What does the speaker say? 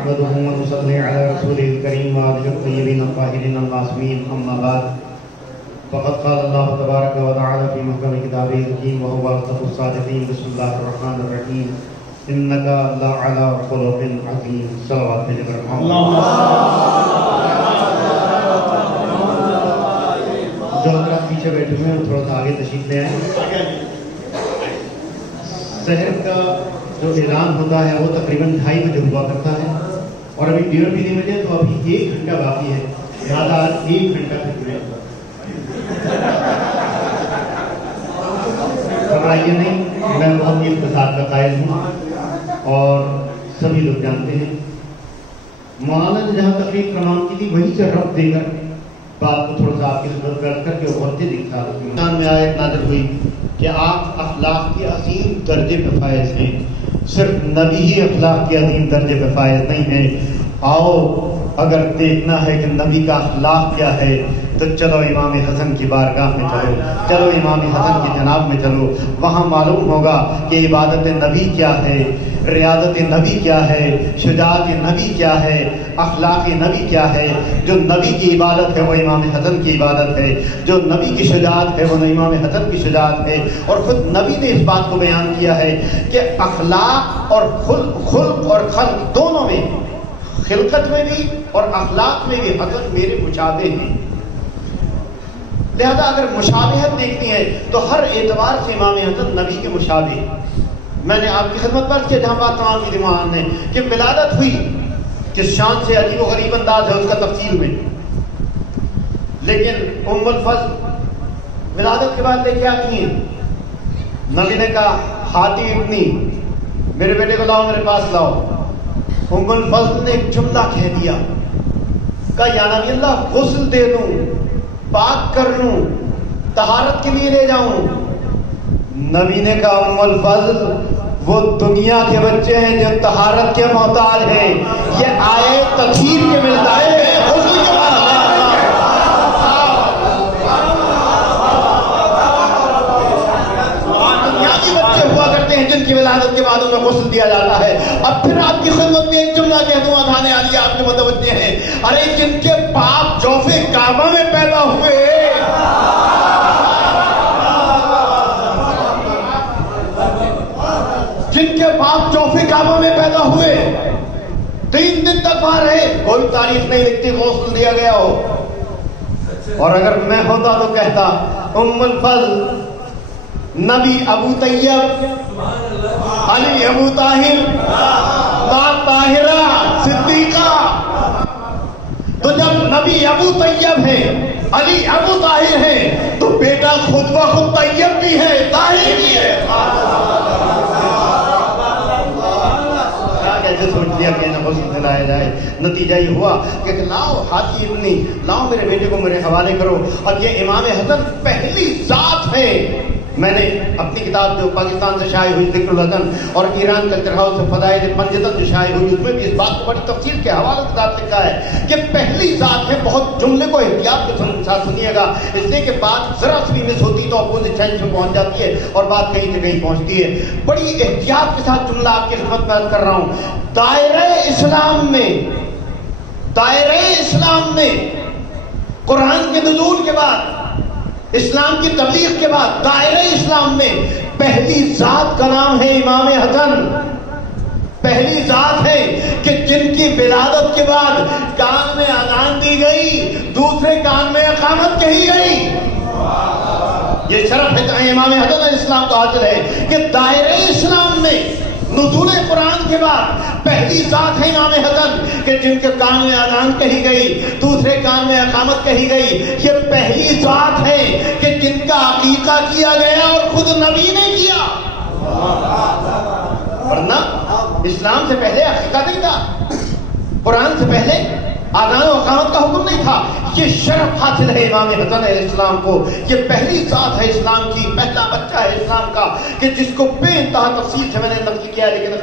نحمده ونصلي على رسوله الكريم وآله الطيبين الطاهرين المعصومين أما بعد فقد قال الله تبارك وتعالى في محكم كتابه الحكيم وهو أصدق الصادقين بسم الله الرحمن الرحيم إنك لعلى خلق عظيم صلوات اللهم جو حضرات پیچھے بیٹھے ہوئے ہیں تھوڑا سا آگے تشریف لے آئیں. سحر کا جو اعلان ہوتا ہے وہ تقریباً 2:30 بجے ہوا کرتا ہے اور ابھی 1:30 بھی نہیں بجے تو ابھی 1 گھنٹہ باقی ہے. لہٰذا 1 گھنٹہ سے جڑے گھبرائیے نہیں. میں بہت ہی اقتصاد کا قائل ہوں اور سبھی لوگ جانتے ہیں. مولانا نے جہاں تقریر تمام کی تھی وہیں سے ربط دے کر بات کو تھوڑا سا آپ کی خدمت کر کر کے بہت ہی دکھا میں آیت نازل ہوئی کہ آپ اخلاق کے عظیم درجے پہ فائز ہیں. صرف نبی ہی اخلاق کے عظیم درجے پہ فائز نہیں ہیں. آؤ اگر دیکھنا ہے کہ نبی کا اخلاق کیا ہے تو چلو امام حسن کی بارگاہ میں چلو, چلو امام حسن کی جناب میں چلو. وہاں معلوم ہوگا کہ عبادت نبی کیا ہے, ریاضت نبی کیا ہے, شجاعت نبی کیا ہے, اخلاق نبی کیا ہے. جو نبی کی عبادت ہے وہ امام حسن کی عبادت ہے, جو نبی کی شجاعت ہے وہ امام حسن کی شجاعت ہے. اور خود نبی نے اس بات کو بیان کیا ہے کہ اخلاق اور خلق اور خلق دونوں میں, خلقت میں بھی اور اخلاق میں بھی حسن میرے مشابہ ہیں. لہذا اگر مشابہت دیکھنی ہے تو ہر اعتبار سے امام حسن نبی کے مشابہ. میں نے آپ کی خدمت پر کیا جہاں بات تمام کی دماغ نے کہ ولادت ہوئی کس شان سے عجیب و غریب انداز ہے اس کا تفصیل میں, لیکن ام الفضل ولادت کے بعد لے کے آتی ہیں. نبی نے کہا ہاتھی ابنی, میرے بیٹے کو لاؤ, میرے پاس لاؤ. ام الفضل نے ایک جملہ کہہ دیا, کہا یا نبی اللہ غسل دے دوں, پاک کر لوں, طہارت کے لیے لے جاؤں. نبی نے کہا ام الفضل وہ دنیا کے بچے ہیں جو طہارت کے محتاج ہیں, یہ آئے تطہیر کے ملتا ہے. دنیاوی بچے ہوا کرتے ہیں جن کی ولادت کے بعد انہیں غسل دیا جاتا ہے. اب پھر آپ کی خدمت میں ایک جملہ کہہ دوں, آنے والی آپ کے متوجہ ہیں, ارے جن کے باپ جوف کعبہ میں پیدا ہوئے, جن کے باپ جوف کعبہ میں پیدا ہوئے 3 دن تک وہاں رہے, کوئی تاریخ نہیں لکھتی غسل دیا گیا ہو. اور اگر میں ہوتا تو کہتا ام الفضل, نبی ابو طیب, علی ابو طاہر, ماں طاہرہ صدیقہ. تو جب نبی ابو طیب ہے, علی ابو طاہر ہے, تو بیٹا خود بخود طیب بھی ہے, طاہر بھی ہے. سوچ لیا کہ غسل دلایا جائے. نتیجہ یہ ہوا کہ لاؤ ہاتھی ابنی, لاؤ میرے بیٹے کو میرے حوالے کرو. اب یہ امام حسن پہلی ذات ہے. میں نے اپنی کتاب جو پاکستان سے شائع ہوئی ذکر الحسن اور ایران کلچر ہاؤس سے فضائل پنجتن جو شائع ہوئی, اس میں بھی اس بات کو بڑی تفصیل کے حوالے کے ساتھ لکھا ہے کہ پہلی ذات ہے. بہت جملے کو احتیاط کے ساتھ سنیے گا, اس لیے کہ بات ذرا سی بھی مس ہوتی تو اپوزٹ سینس میں پہنچ جاتی ہے اور بات کہیں سے کہیں پہنچتی ہے. بڑی احتیاط کے ساتھ جملہ آپ کی خدمت میں عرض کر رہا ہوں. دائرہ اسلام میں, دائرہ اسلام میں قرآن کے نزول کے بعد, اسلام کی تبلیغ کے بعد دائرہ اسلام میں پہلی ذات کا نام ہے امام حسن. پہلی ذات ہے کہ جن کی ولادت کے بعد کان میں اذان دی گئی, دوسرے کان میں اقامت کہی گئی. یہ شرف ہے امام حسن علیہ السلام کو حاصل ہے کہ دائرہ اسلام میں نزول قرآن کے بعد پہلی ذات ہے امام حسن کہ جن کے کان میں اذان کہی گئی, دوسرے کان میں اقامت کہی گئی. یہ پہلی ذات ہے کہ جن کا عقیقہ کیا گیا اور خود نبی نے کیا. ورنہ اسلام سے پہلے عقیقہ نہیں تھا, قرآن سے پہلے اذان و اقامت کا حکم نہیں تھا. یہ شرف حاصل ہے امام حسن علیہ السلام کو. یہ پہلی ذات ہے اسلام کی, پہلا بچہ ہے اسلام کا کہ جس کو بے انتہا تفصیل سے میں نے نقل کیا, لیکن